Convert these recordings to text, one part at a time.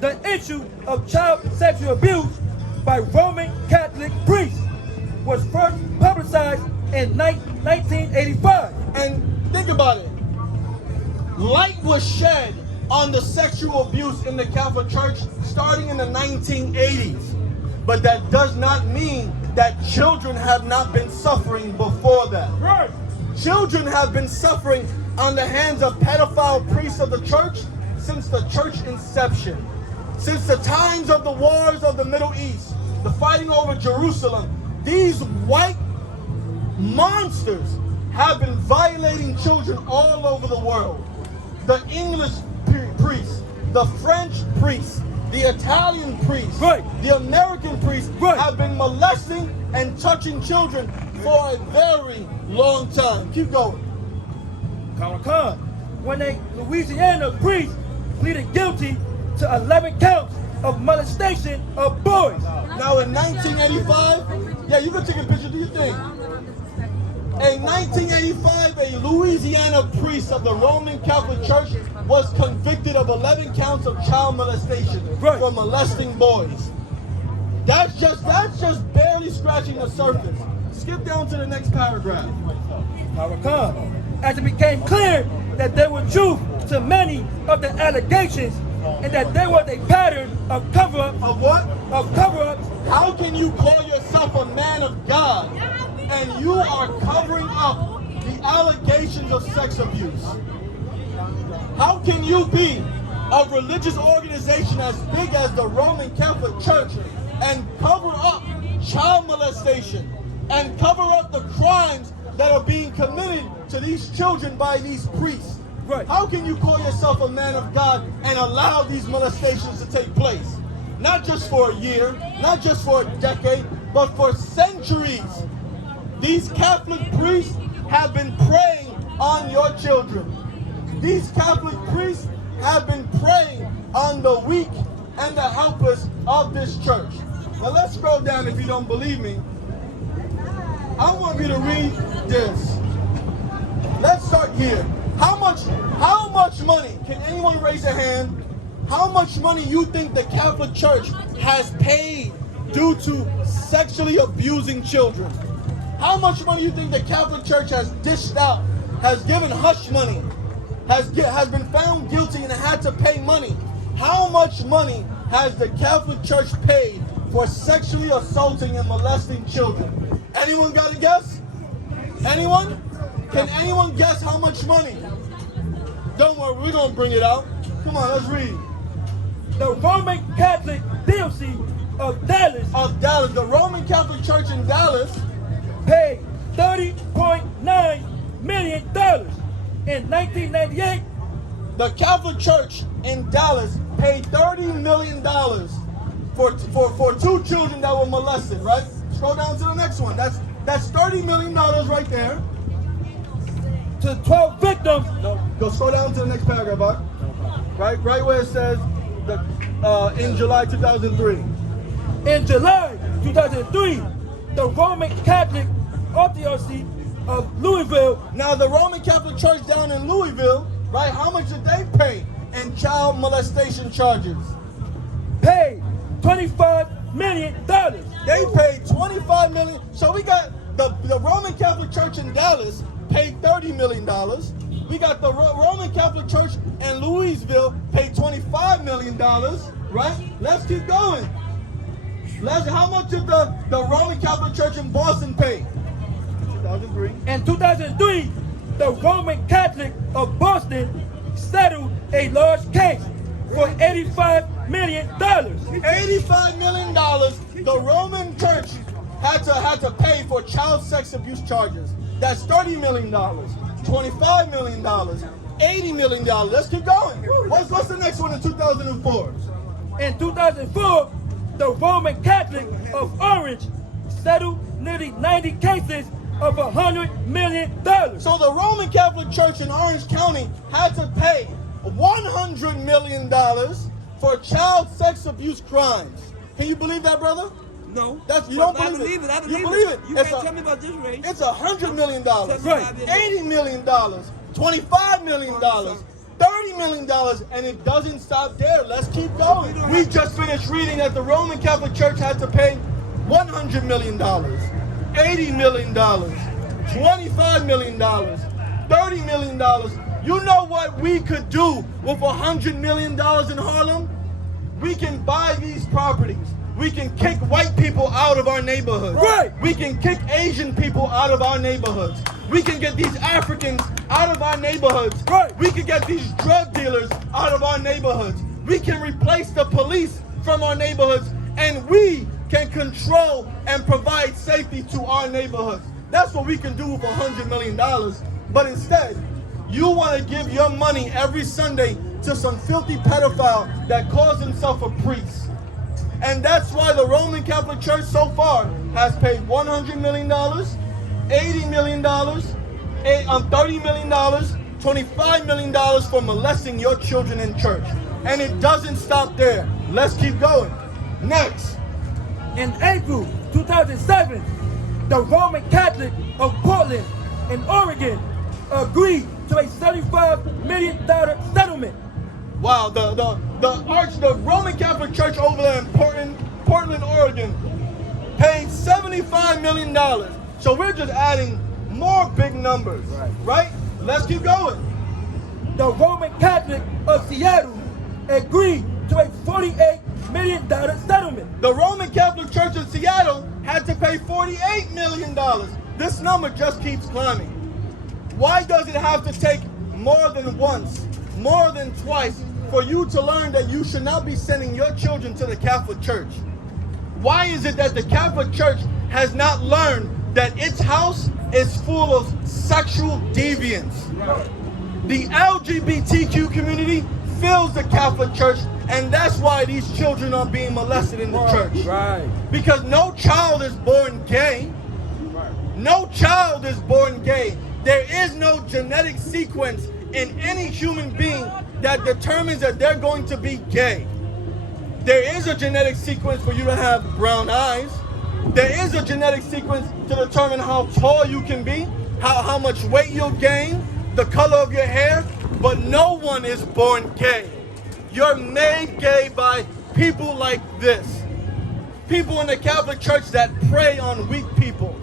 The issue of child sexual abuse by Roman Catholic priests was first publicized in 1985. And think about it. Light was shed on the sexual abuse in the Catholic Church starting in the 1980s. But that does not mean that children have not been suffering before that. Right. Children have been suffering on the hands of pedophile priests of the church since the church inception. Since the times of the wars of the Middle East, the fighting over Jerusalem, these white monsters have been violating children all over the world. The English priests, the French priests, the Italian priests, right, the American priests right, have been molesting and touching children for a very long time. Keep going. When a Louisiana priest pleaded guilty to 11 counts of molestation of boys. Now in 1985, yeah, you can take a picture, do your thing. In 1985, a Louisiana priest of the Roman Catholic Church was convicted of 11 counts of child molestation for molesting boys. That's just barely scratching the surface. Skip down to the next paragraph. As it became clear that there was truth to many of the allegations and that there was a pattern of cover-ups. Of what? Of cover-ups. How can you call yourself a man of God and you are covering up the allegations of sex abuse? How can you be a religious organization as big as the Roman Catholic Church and cover up child molestation and cover up the crimes that are being committed to these children by these priests? Right. How can you call yourself a man of God and allow these molestations to take place? Not just for a year, not just for a decade, but for centuries. These Catholic priests have been preying on your children. These Catholic priests have been preying on the weak and the helpless of this church. Now let's scroll down if you don't believe me. I want you to read this. Let's start here. How much money, can anyone raise a hand? How much money you think the Catholic Church has paid due to sexually abusing children? How much money you think the Catholic Church has dished out, has given hush money, has been found guilty and had to pay money? How much money has the Catholic Church paid for sexually assaulting and molesting children? Anyone got a guess? Anyone? Can anyone guess how much money? Don't worry, we're going to bring it out. Come on, let's read. The Roman Catholic Diocese of Dallas. The Roman Catholic Church in Dallas paid $30.9 million. In 1998, the Catholic Church in Dallas paid $30 million for two children that were molested, right? Scroll down to the next one. That's $30 million right there. To 12 victims. No, go scroll down to the next paragraph, Buck. Right where it says in July 2003. In July 2003, the Roman Catholic Orthodoxy of Louisville. Now the Roman Catholic Church down in Louisville, right? How much did they pay in child molestation charges? Paid $25 million. They paid $25 million. So we got the Roman Catholic Church in Dallas paid $30 million. We got the Roman Catholic Church in Louisville paid $25 million, right? Let's keep going. How much did the Roman Catholic Church in Boston pay? 2003. In 2003, the Roman Catholic of Boston settled a large case for $85 million. $85 million the Roman Church had to pay for child sex abuse charges. That's $30 million, $25 million, $80 million. Let's keep going. What's the next one in 2004? In 2004, the Roman Catholic of Orange settled nearly 90 cases of $100 million. So the Roman Catholic Church in Orange County had to pay $100 million for child sex abuse crimes. Can you believe that, brother? No. You don't believe it. You believe it. You can't tell me about this race. It's $100 million, right? $80 million, $25 million, $30 million, and it doesn't stop there. Let's keep going. We just finished reading that the Roman Catholic Church had to pay $100 million, $80 million, $25 million, $30 million. You know what we could do with $100 million in Harlem? We can buy these properties. We can kick white people out of our neighborhoods. Right. We can kick Asian people out of our neighborhoods. We can get these Africans out of our neighborhoods. Right. We can get these drug dealers out of our neighborhoods. We can replace the police from our neighborhoods, and we can control and provide safety to our neighborhoods. That's what we can do with $100 million. But instead, you want to give your money every Sunday to some filthy pedophile that calls himself a priest. And that's why the Roman Catholic Church so far has paid $100 million, $80 million, $30 million, $25 million for molesting your children in church. And it doesn't stop there. Let's keep going. Next. In April 2007, the Roman Catholic of Portland in Oregon agreed to a $75 million settlement. Wow, the Roman Catholic Church over there in Portland, Oregon, paid $75 million. So we're just adding more big numbers, right? Let's keep going. The Roman Catholic of Seattle agreed to a $48 million settlement. The Roman Catholic Church in Seattle had to pay $48 million. This number just keeps climbing. Why does it have to take more than once, more than twice, for you to learn that you should not be sending your children to the Catholic Church? Why is it that the Catholic Church has not learned that its house is full of sexual deviance? The LGBTQ community fills the Catholic Church, and that's why these children are being molested in the church. Right. Because no child is born gay. No child is born gay. There is no genetic sequence in any human being that determines that they're going to be gay. There is a genetic sequence for you to have brown eyes. There is a genetic sequence to determine how tall you can be, how much weight you'll gain, the color of your hair, but no one is born gay. You're made gay by people like this. People in the Catholic Church that prey on weak people.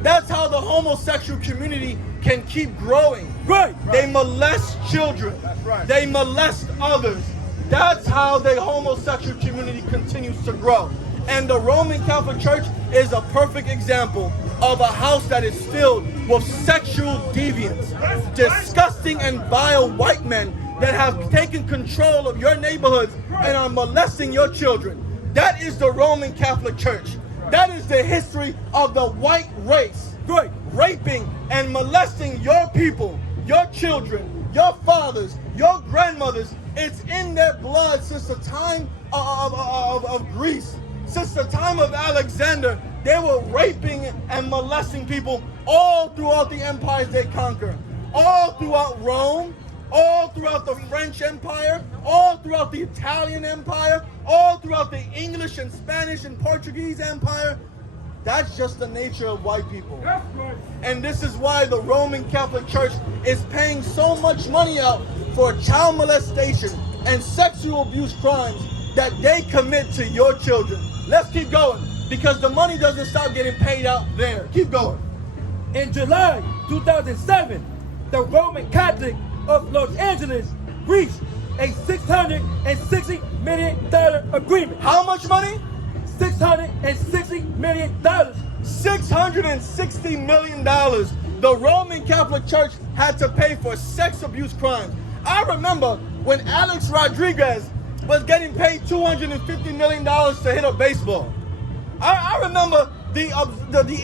That's how the homosexual community can keep growing. Right. They molest children. That's right. They molest others. That's how the homosexual community continues to grow. And the Roman Catholic Church is a perfect example of a house that is filled with sexual deviance. Disgusting and vile white men that have taken control of your neighborhoods and are molesting your children. That is the Roman Catholic Church. That is the history of the white race. Right. Raping and molesting your people, your children, your fathers, your grandmothers. It's in their blood since the time of Greece. Since the time of Alexander, they were raping and molesting people all throughout the empires they conquered. All throughout Rome, all throughout the French Empire, all throughout the Italian Empire, all throughout the English and Spanish and Portuguese Empire. That's just the nature of white people. And this is why the Roman Catholic Church is paying so much money out for child molestation and sexual abuse crimes that they commit to your children. Let's keep going, because the money doesn't stop getting paid out there. Keep going. In July 2007, the Roman Catholic of Los Angeles reached a $660 million agreement. How much money? $660 million. $660 million. The Roman Catholic Church had to pay for sex abuse crimes. I remember when Alex Rodriguez was getting paid $250 million to hit a baseball. I remember the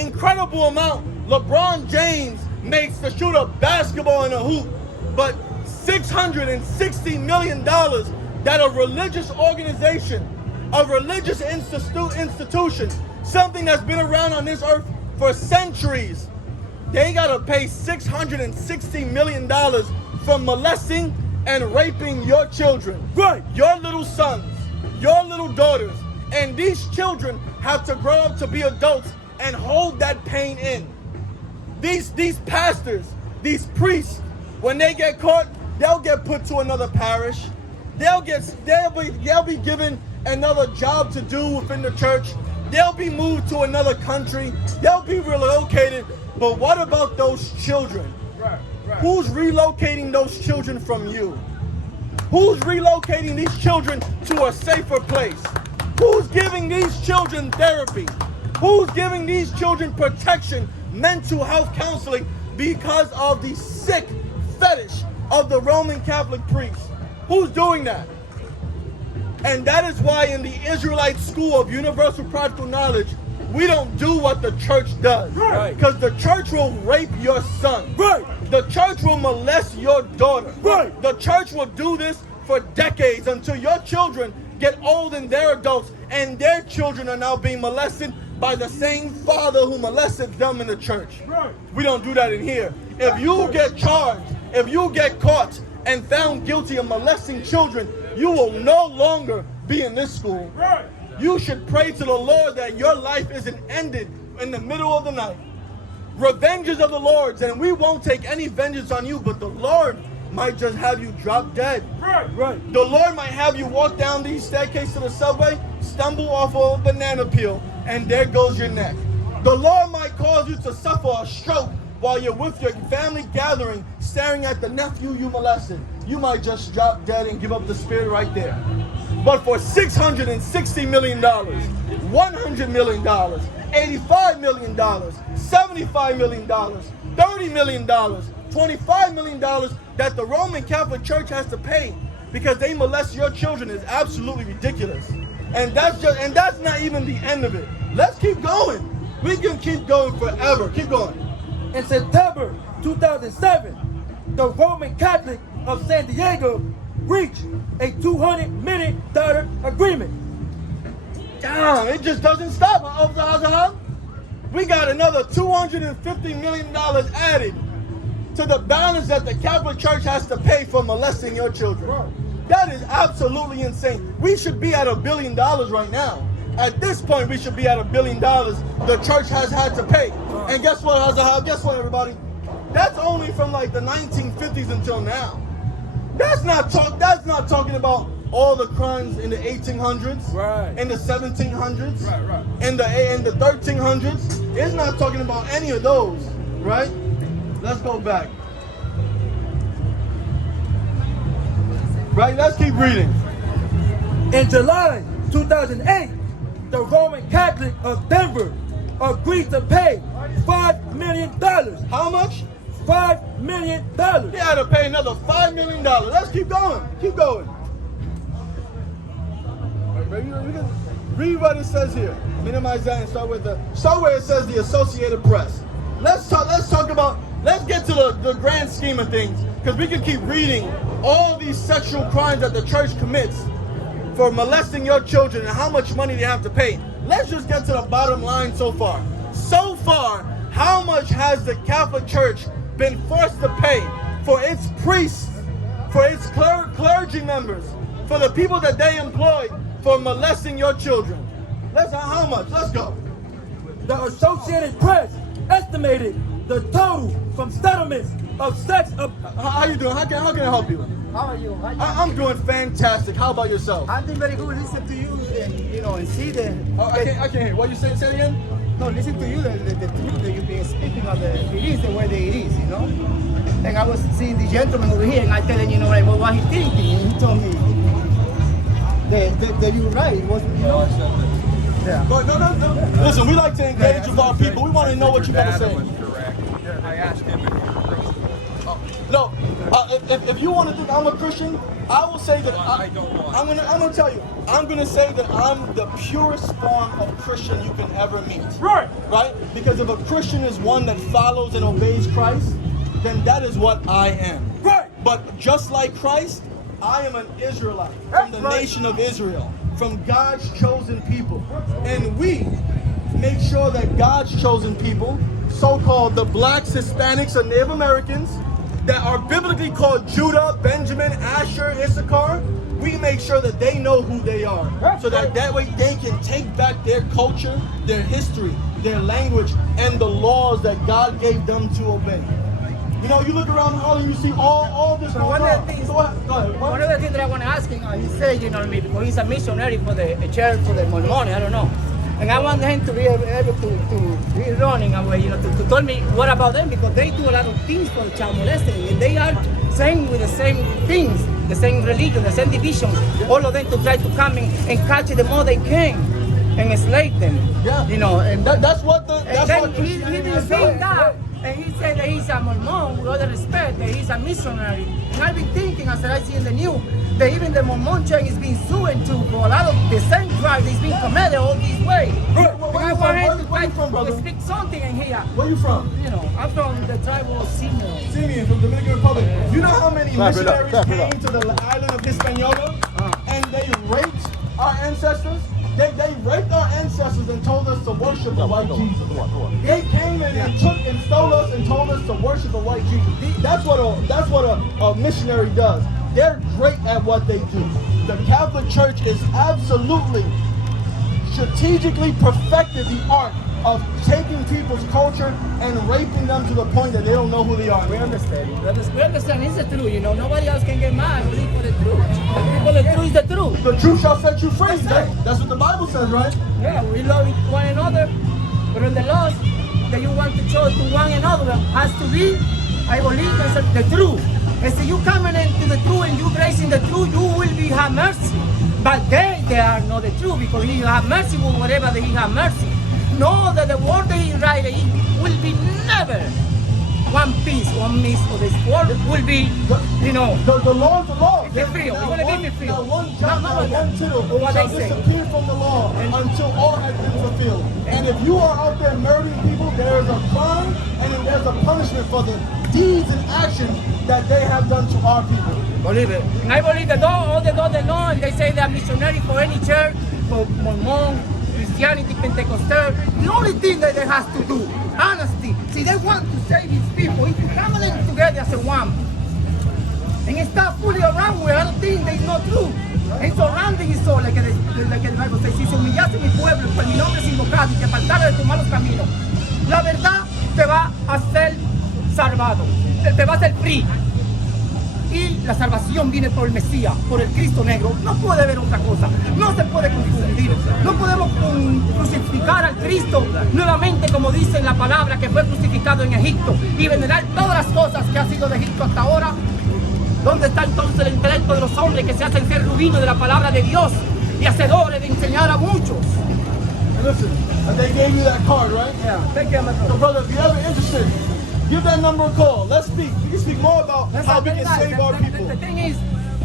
incredible amount LeBron James makes to shoot a basketball in a hoop. But $660 million that a religious organization, a religious institution, something that's been around on this earth for centuries, they gotta pay $660 million for molesting and raping your children. Right. Your little sons, your little daughters. And these children have to grow up to be adults and hold that pain in. These pastors, these priests, when they get caught, they'll get put to another parish. They'll be given another job to do within the church. They'll be moved to another country. They'll be relocated. But what about those children? Who's relocating those children from you? Who's relocating these children to a safer place? Who's giving these children therapy? Who's giving these children protection, mental health counseling because of the sick fetish of the Roman Catholic priests? Who's doing that? And that is why in the Israelite school of universal practical knowledge, we don't do what the church does. Right. Because the church will rape your son. Right. The church will molest your daughter. Right. The church will do this for decades until your children get old and they're adults and their children are now being molested by the same father who molested them in the church. Right. We don't do that in here. If you get charged, if you get caught and found guilty of molesting children, you will no longer be in this school. Right. You should pray to the Lord that your life isn't ended in the middle of the night. Revenge is of the Lord's, and we won't take any vengeance on you, but the Lord might just have you drop dead. Right. Right. The Lord might have you walk down these staircases to the subway, stumble off of a banana peel, and there goes your neck. The Lord might cause you to suffer a stroke while you're with your family gathering, staring at the nephew you molested. You might just drop dead and give up the spirit right there. But for $660 million, $100 million, $85 million, $75 million, $30 million, $25 million that the Roman Catholic Church has to pay because they molest your children is absolutely ridiculous. And that's not even the end of it. Let's keep going. We can keep going forever. Keep going. In September 2007, the Roman Catholic of San Diego reached a $200 million agreement. Damn, it just doesn't stop, Officer. We got another $250 million added to the balance that the Catholic Church has to pay for molesting your children. Right. That is absolutely insane. We should be at $1 billion right now. At this point, we should be at $1 billion the church has had to pay. And guess what, Hazahab? Guess what, everybody? That's only from like the 1950s until now. That's not talking about all the crimes in the 1800s, right, in the 1700s, right, in the 1300s. It's not talking about any of those, right? Let's go back. Right, let's keep reading. In July 2008, the Roman Catholic of Denver agreed to pay $5 million. How much? $5 million. They had to pay another $5 million. Let's keep going. Keep going. Read what it says here. Minimize that and start where it says the Associated Press. Let's get to the grand scheme of things, because we can keep reading all these sexual crimes that the church commits for molesting your children and how much money they have to pay. Let's just get to the bottom line so far. So far, how much has the Catholic Church been forced to pay for its priests, for its clergy members, for the people that they employ for molesting your children? How much? Let's go. The Associated Press estimated the total from settlements of sex. How you doing? How can I help you? How are you? I'm doing fantastic. How about yourself? I'm doing very good. Listen to you and see the. I can't hear. What you say? Say it again. No, listen to you. The truth that you've been speaking of it is the way that it is. And I was seeing the gentleman over here, and I telling what he's thinking, and he told me that you're right. It wasn't. Yeah. But no. Listen, we like to engage with our people. We want to know what you're gonna say. I asked him if he was a Christian. No, if you want to think I'm a Christian, I will say that I don't want. I'm gonna tell you. I'm gonna say that I'm the purest form of Christian you can ever meet. Right. Right? Because if a Christian is one that follows and obeys Christ, then that is what I am. Right. But just like Christ, I am an Israelite from the nation of Israel, from God's chosen people, and we make sure that God's chosen people, so-called the blacks, Hispanics, or Native Americans, that are biblically called Judah, Benjamin, Asher, Issachar, we make sure that they know who they are. So that way they can take back their culture, their history, their language, and the laws that God gave them to obey. You know, you look around Harlem, you see all this So going one of on. the things, So what? Go ahead. one of the things that I want to ask him, he said, you know what I mean, because he's a missionary for the church, for the Mormon, I don't know. And I want him to be able to be running away, you know, to tell me what about them, because they do a lot of things for the child molesting, and they are saying with the same things, the same religion, the same division, all of them to try to come and catch them all they can and enslave them. Yeah. You know, and That's what the. and That's then what he Christianity didn't has say done. that. And he said that he's a Mormon, with all the respect, that he's a missionary. And I've been thinking, as I see in the news, that even the Mormon church is being sued too for a lot of the same crimes that's being committed all this way. Where And you I from? want him to Where try you from, brother? to speak something in here. Where you from? You know, I'm from the tribe of Simeon. Simeon from Dominican Republic. You know how many Clap it up, missionaries clap it came up. to the island of Hispaniola and they raped our ancestors? They raped our ancestors and told us to worship a white Jesus. They came in and took and stole us and told us to worship a white Jesus. That's what a missionary does. They're great at what they do. The Catholic Church is absolutely strategically perfected the art of taking people's culture and raping them to the point that they don't know who they are. We understand. We understand it's the truth, you know. Nobody else can get mad only for the truth. Because the truth is the truth. The truth shall set you free. That's it. That's what the Bible says, right? Yeah, we love one another, but in the laws that you want to show to one another has to be, I believe, that's the truth. And so you coming into the truth and you gracing the truth, you will be have mercy. But they are not the truth, because he have mercy with whatever that he have mercy. Know that the word that he write will be never one piece, one miss of this word will be, you know. The law is the law. It's free. We're gonna be free. Not one No, jot, no, not no. one tittle What shall they say. disappear from the law until all has been fulfilled. And if you are out there murdering people, there is a crime and then there's a punishment for the deeds and actions that they have done to our people. Believe it. And I believe that all the God they know, and they say they are missionary for any church, for Mormon, Christianity, Pentecostal. The only thing that they have to do, honesty. See, they want to save these people. If you coming in together as a one, and stop fooling around with other things that is not true. And surrounding is all, like the Bible says, si se humillase mi pueblo, pues mi nombre es invocado y te apartara de tus malos caminos, la verdad te va a ser salvado, te va a ser free. Y la salvación viene por el Mesías, por el Cristo negro. No puede haber otra cosa, no se puede confundir. No podemos crucificar al Cristo nuevamente, como dice en la palabra, que fue crucificado en Egipto, y venerar todas las cosas que ha sido de Egipto hasta ahora. ¿Dónde está entonces el intelecto de los hombres que se hacen ser rubinos de la palabra de Dios y hacedores de enseñar a muchos? And listen, and they gave you that card, right? Yeah, thank you, my So brother, if you're ever interested, give that number a call. Let's speak. We can speak more about That's how a we very can nice. save our people. The thing is,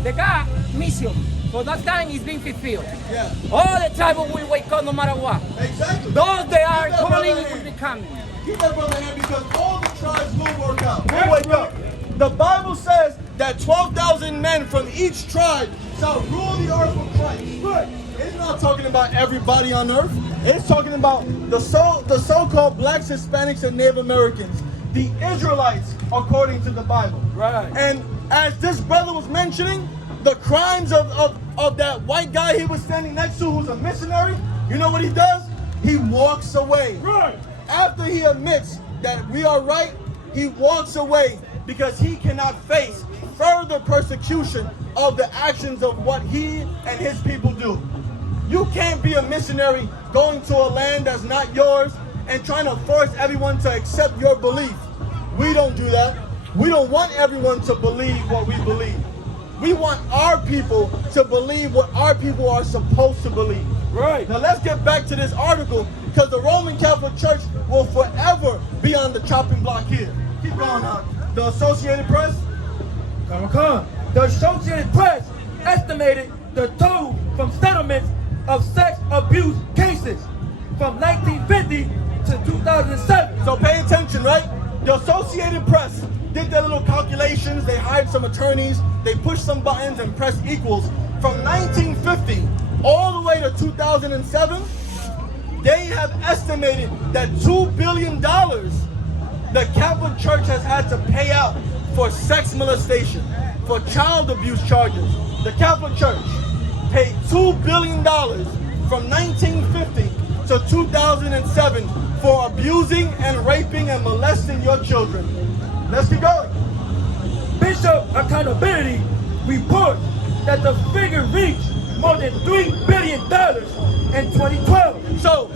the God mission for that time is being fulfilled. Yeah, All the tribal will wake up no matter what. exactly. Those they are Keep that calling brother will in. be coming. Keep that brother in because all the tribes will work out. We'll wake up. The Bible says that 12,000 men from each tribe shall rule the earth with Christ. Good. It's not talking about everybody on earth. It's talking about the so-called blacks, Hispanics, and Native Americans. The Israelites, according to the Bible. Right. And as this brother was mentioning, the crimes of that white guy he was standing next to who's a missionary, you know what he does? He walks away. Right. After he admits that we are right, he walks away because he cannot face further persecution of the actions of what he and his people do. You can't be a missionary going to a land that's not yours and trying to force everyone to accept your belief. We don't do that. We don't want everyone to believe what we believe. We want our people to believe what our people are supposed to believe. Right. Now let's get back to this article because the Roman Catholic Church will forever be on the chopping block here. Keep going on. The Associated Press. Come. The Associated Press estimated the total from settlements of sex abuse cases from 1950 to 2007. So pay attention, right? The Associated Press did their little calculations. They hired some attorneys. They pushed some buttons and pressed equals. From 1950 all the way to 2007, they have estimated that $2 billion the Catholic Church has had to pay out for sex molestation, for child abuse charges. The Catholic Church paid $2 billion from 1950 to 2007 for abusing and raping and molesting your children. Let's keep going. Bishop Accountability reports that the figure reached more than $3 billion in 2012. So,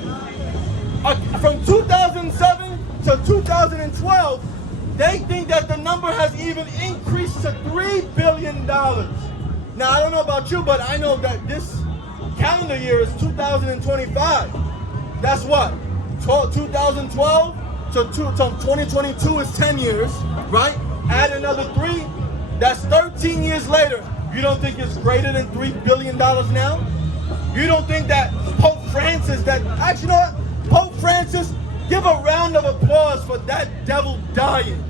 from 2007 to 2012, they think that the number has even increased to $3 billion. Now, I don't know about you, but I know that this calendar year is 2025. That's what? 2012 to 2022 is 10 years, right? Add another 3, that's 13 years later. You don't think it's greater than $3 billion now? You don't think that Pope Francis, actually, you know what? Pope Francis, give a round of applause for that devil dying.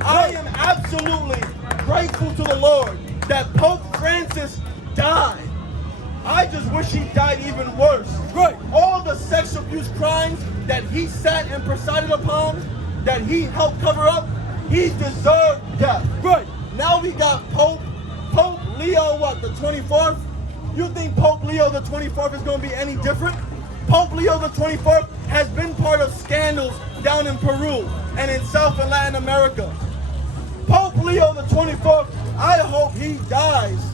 I am absolutely grateful to the Lord that Pope Francis died. I just wish he died even worse. Right. All the sex abuse crimes that he sat and presided upon, that he helped cover up, he deserved death. Right. Now we got Pope Leo, what, the 24th? You think Pope Leo the 24th is going to be any different? Pope Leo the 24th has been part of scandals down in Peru and in South and Latin America. Pope Leo the 24th, I hope he dies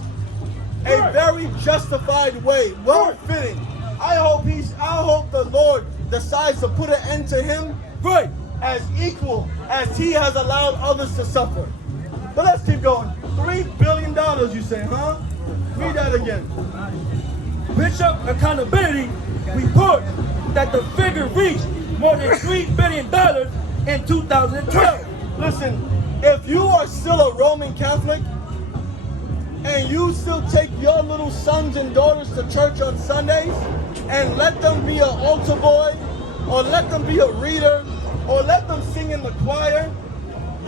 a very justified way, well fitting. I hope the Lord decides to put an end to him as equal as he has allowed others to suffer. But let's keep going. $3 billion, you say, huh? Read that again. Bishop Accountability reports that the figure reached more than $3 billion in 2012. Listen, if you are still a Roman Catholic and you still take your little sons and daughters to church on Sundays and let them be an altar boy or let them be a reader or let them sing in the choir,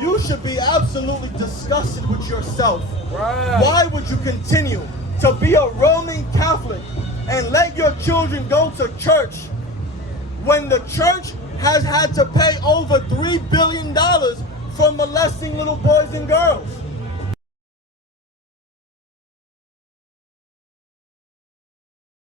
you should be absolutely disgusted with yourself. Right. Why would you continue to be a Roman Catholic and let your children go to church when the church has had to pay over $3 billion for molesting little boys and girls?